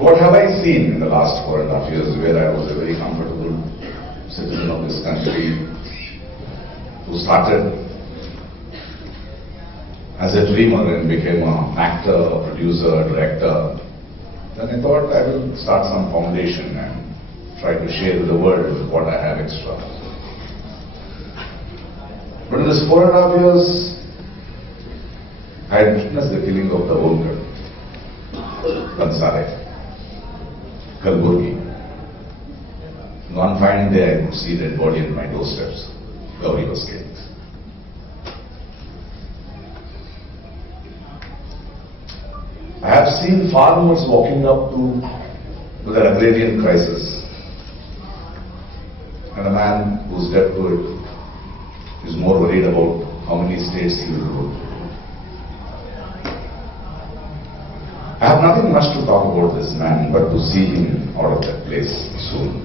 What have I seen in the last 4.5 years where I was a very comfortable citizen of this country who started as a dreamer and became an actor, producer, director. Then I thought I will start some foundation and try to share with the world what I have extra. But in this 4.5 years, I had witnessed the killing of the Volker, Kansare, Kalburgi. One fine day I could see that body at my doorsteps. Gauri was killed. I have seen farmers walking up to their agrarian crisis, and a man who's deaf to it is more worried about how many states he will rule. I have nothing much to talk about this man, but to see him out of that place soon.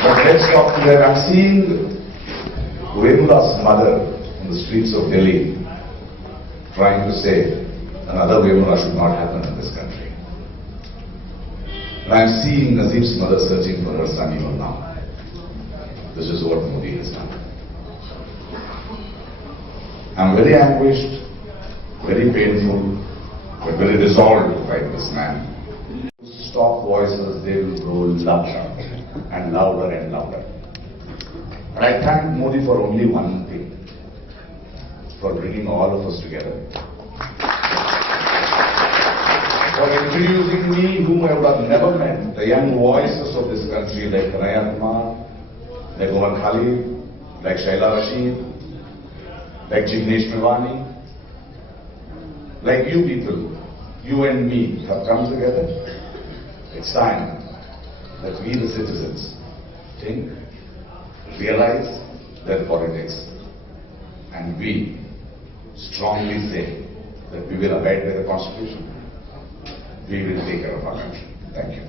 But let's talk to them. I'm seeing Vemula's mother on the streets of Delhi trying to say another Vemula should not happen in this country. And I'm seeing Nazib's mother searching for her son even now. This is what Modi has done. I'm very anguished, very painful, but very resolved to fight this man. Stop voices, they will grow louder and louder and louder. But I thank Modi for only one thing, for bringing all of us together. For introducing me, whom I would have never met, the young voices of this country like Kanhaiya Kumar, like Umar Khalid, like Shaila Rashid, like Jignesh Mewani, like you people, you and me have come together. It's time that we the citizens think, realize their politics, and we strongly say that we will abide by the Constitution. We will take care of our country. Thank you.